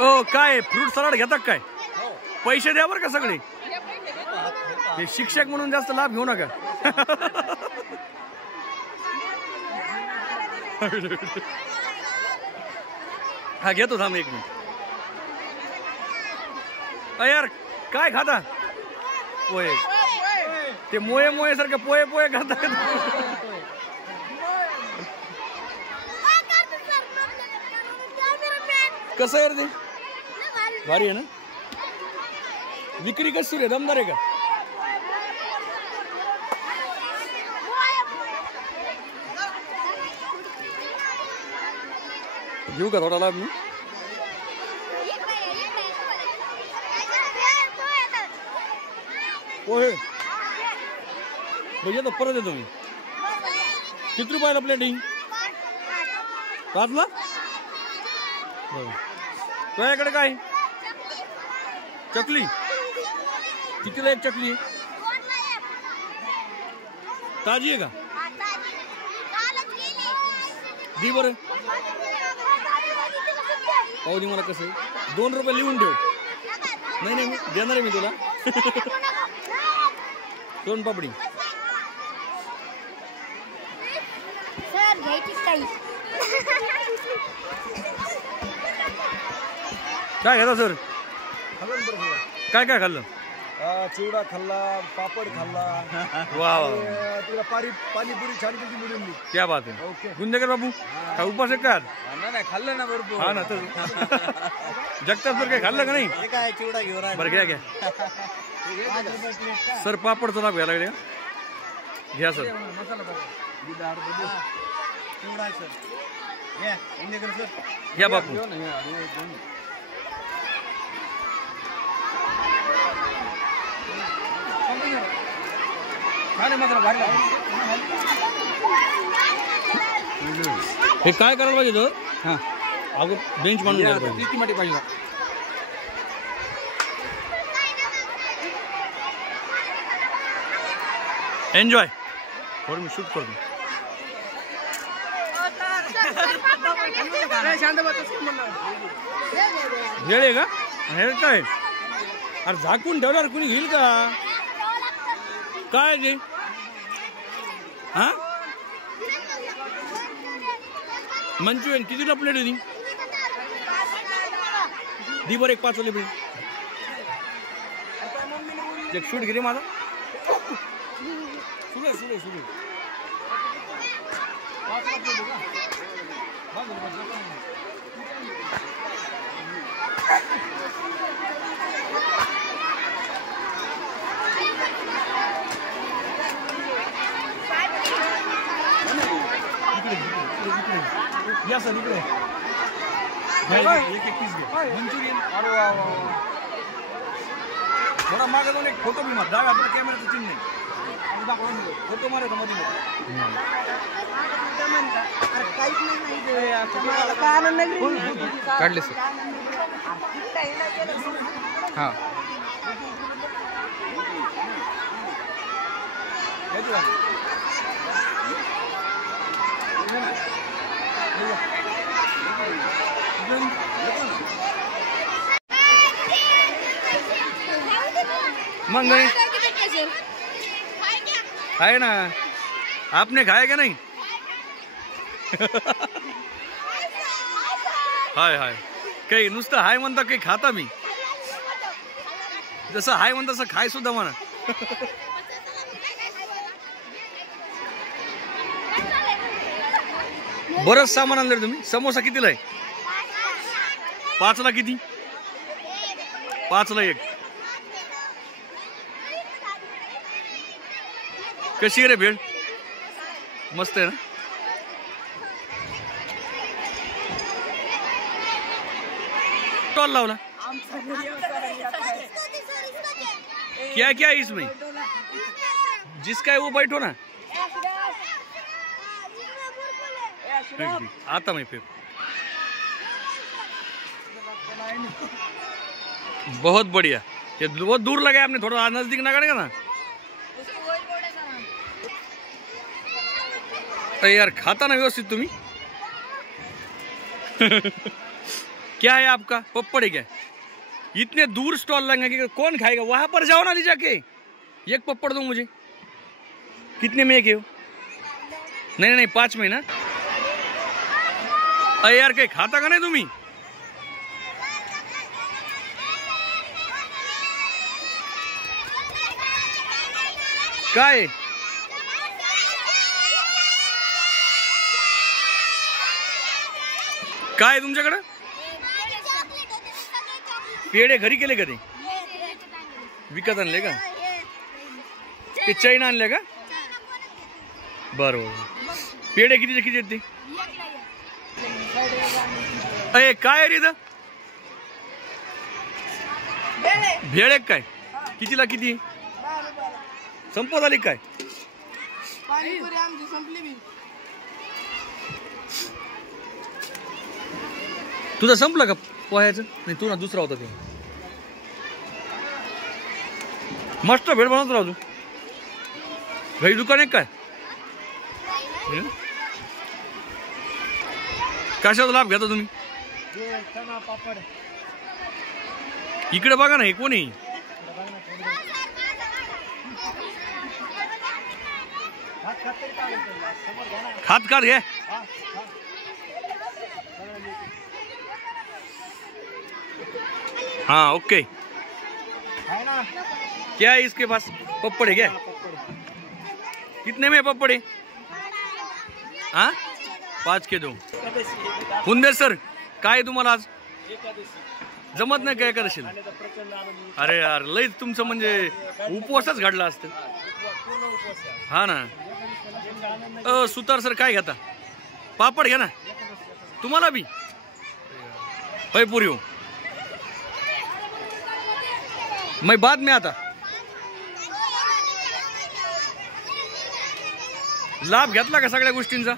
ओ काय fruit salad घेतात काय? पैसे द्या बरं का सगळे. हे शिक्षक म्हणून जास्त लाभ घेऊ नका. हा घेतो थांब 1 मिनिट. यार काय खाता? पोहे. ते मोये मोये सारखं पोहे पोहे खाता. कसं आहे रे ते? भारी आहे ना. विक्री कशी सुरू आहे? दमदार आहे का? घेऊ का थोडा लाभ मी? पोहे भैया तो परत येतो मी. किती रुपयाला प्लेट आहे? 5ला. तुझ्याकडे काय? चकली कितीला एक चकली? ताजी आहे का? दी बरं. पाहू दे मला कसं आहे. 2 रुपये लिहून ठेव. नाही नाही देणार आहे मी तुला. सोन पापडी काय घेता सर? काय काय खाल्लं? चिवडा खाल्ला, पापड खाल्ला. वा तुला पाणीपुरी छान किती मिळून. क्या बात आहे. गुंदेकर बाबू काय उपास आहे का? नाही खाल्लं ना भरपूर. हा ना. तर जगताप सर काय खाल्लं का नाही? काय चिवडा घेऊन बरं घ्या घ्या सर. पापडचा लाभ घ्यायला लागले. घ्या सर. घ्या बापू. हे काय करायला पाहिजे तर? हा अगं बेंच मांडून घ्यायला पाहिजे. किती मोठी पाहिजे? एन्जॉय थोडं मी शूट करतो. भेळ आहे का? हे काय? अरे झाकून ठेवणार कुणी घेईल का? काय ते? हा मंचुरियन कितीला प्लेट आहे? दी बरं एक 5 वाली प्लेट. एक शूट घे रे माझा. सुरू सुरू सुरू. या सर इकडे. एक पीस घे मंचुरियन. अरे वा वा. थोडा मागे जाऊन एक फोटो बी मार. डाव्या हाताला कॅमेराचं चिन्ह नाही. फोटो मारायचा मध्ये. काढले सर. हा मग नहीं है ना. आपने खाया क्या नहीं? हाय हाय. काही नुसतं हाय म्हणता काही खाता मी. जसं हाय म्हणता तसं खाय सुद्धा म्हणा. बरंच सामान आणलं तुम्ही. समोसा कितीला आहे? 5ला किती? 5ला 1. कशी आहे रे भेळ? मस्त आहे ना. स्टॉल लावला. क्या क्या है इसमें? जिसका है वो बैठो ना. आता मैं फिर बहुत बढ़िया. ये बहुत दूर लगा आपने. थोड़ा नजदीक ना करेगा ना. यार खाता ना व्यवस्थित तुम्ही. क्या है आपका? पप्पड़ है क्या? इतने दूर स्टॉल लगे कि कौन खाएगा? वहां पर जाओ ना ले जाके, एक पप्पड़ दो मुझे। कितने में के हो? नहीं नहीं 5 में ना। अरे यार काही खाता का नाही तुम्ही? काय काय तुमच्याकडं? पेढे घरी केले का? ते विकत आणले का? ते चैन आणले का? बरोबर. पेढे कितीचे किती आहेत ते? अरे काय रे इथं? भेळ एक काय? कितीला किती? संपत आली काय? तुझं संपलं का पोह्याचं? नाही तू ना दुसरा होता ते. मस्त भेळ बनवतो राहू. घरी दुकान आहे काय? कशाचा लाभ घेता तुम्ही? इकडे बघा ना, हे कोणी खात खात घे. हाँ ओके. क्या है इसके पास? पप्पड़ है क्या? कितने में पप्पड़ है? हाँ 5 के 2. हुंदे सर काय तुम्हाला आज जमत नाही काय करशील? अरे यार लईच तुमचं म्हणजे उपवासच घडला असतं. हा ना. सुतार सर काय घेता? पापड घ्या ना तुम्हाला बी. पैपुरी हो. मैं बाद में आता. लाभ घेतला का सगळ्या गोष्टींचा?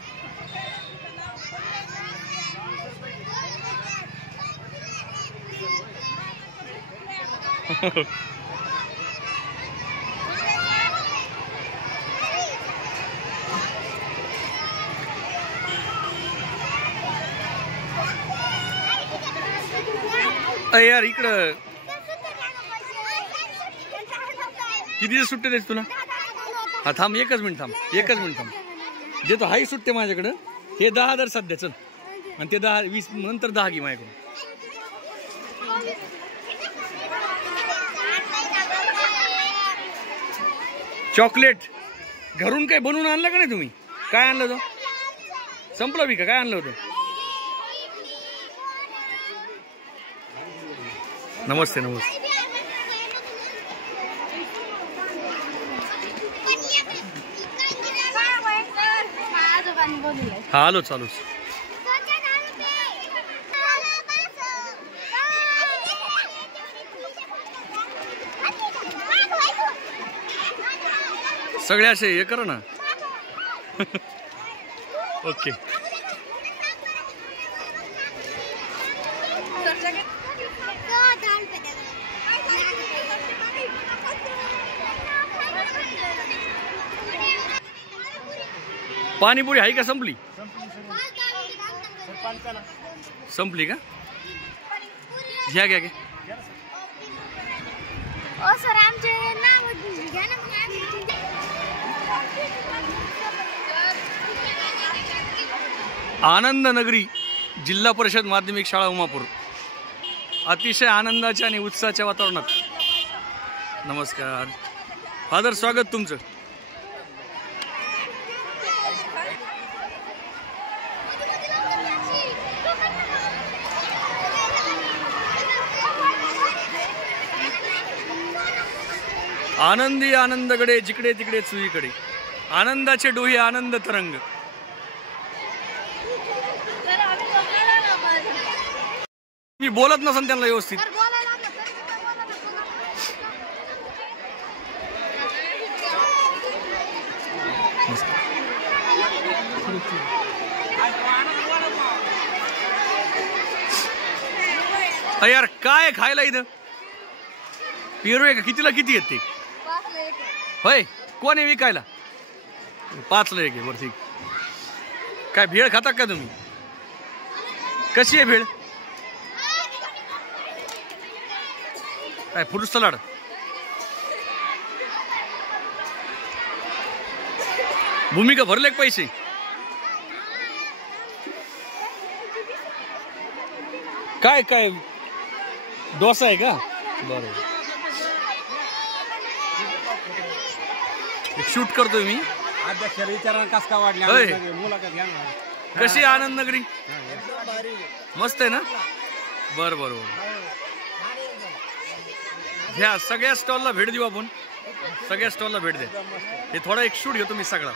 अरे यार इकडं किती सुट्टे द्यायचे तुला? हा थांब एकच मिनिट थांब. देतो. हाही सुट्टे माझ्याकडं. हे 10,000 सध्या चल, आणि ते 10-20 नंतर 10 घे माझ्याकडून. चॉकलेट घरून काही बनवून आणलं का नाही तुम्ही? काय आणलं होतं? संपलं बी का? काय आणलं होतं? नमस्ते नमस्ते. हा आलो चालू. सगळे असे हे करा ना. ओके. पाणीपुरी आहे का? संपली? संपली का? घ्या घ्या घ्या. आनंद नगरी जिल्हा परिषद माध्यमिक शाळा उमापूर. अतिशय आनंदाच्या आणि उत्साहाच्या वातावरणात. नमस्कार फादर, स्वागत तुमचं. आनंदी आनंदकडे जिकडे तिकडे चुईकडे. आनंदाचे डोहे आनंद तरंग. मी बोलत नसन त्यांना व्यवस्थित. यार काय खायला इथं? पेरू आहे का? कितीला किती येते? होय. कोण आहे विकायला? 5ला 1 आहे. बरं ठीक. काय भेळ खाता का तुम्ही? कशी आहे भेळ? काय फ्रूट सलाड. भूमिका भरले पैसे. काय काय डोसा आहे का. बरोबर शूट करतोय मी. विचारा कस का वाटले मुलाखत घ्या ना. कशी आनंद नगरी. मस्त आहे ना. बर बर ह्या सगळ्या स्टॉलला भेट देऊ आपण. सगळ्या स्टॉलला भेट द्या. हे थोडा एक शूट घेतो मी सगळा.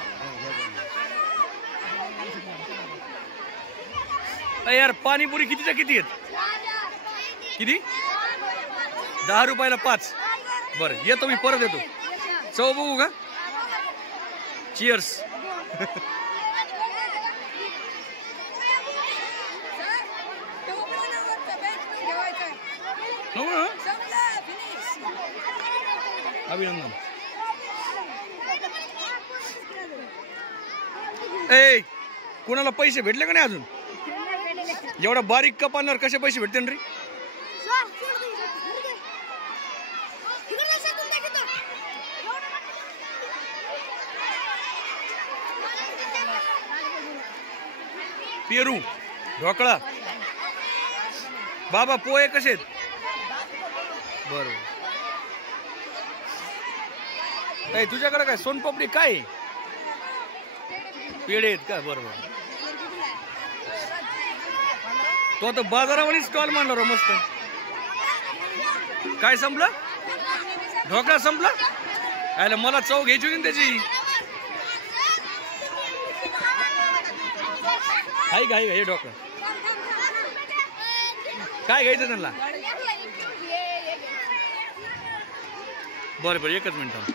यार पाणीपुरी कितीच्या किती आहेत. किती. 10 रुपयाला 5. बरं येतो मी परत येतो. चव बघू का. चिअर्स. अभिनंदन. ए कोणाला पैसे भेटले का नाही अजून. एवढा बारीक कप आणल्यावर कसे पैसे भेटते रे. पेरू ढोकळा. बाबा पोहे कसे आहेत. बरोबर. काय तुझ्याकडे काय सोनपापडी काय. पेढे आहेत का. बरोबर. तो आता बाजारावर स्टॉल मांडला रो मस्त. काय संपलं. ढोकळा संपला. आयला मला चव घ्यायची होती त्याची. हाय का हे ढोकळा. काय घ्यायचं त्यांना. बरं बरं एकच मिनिट.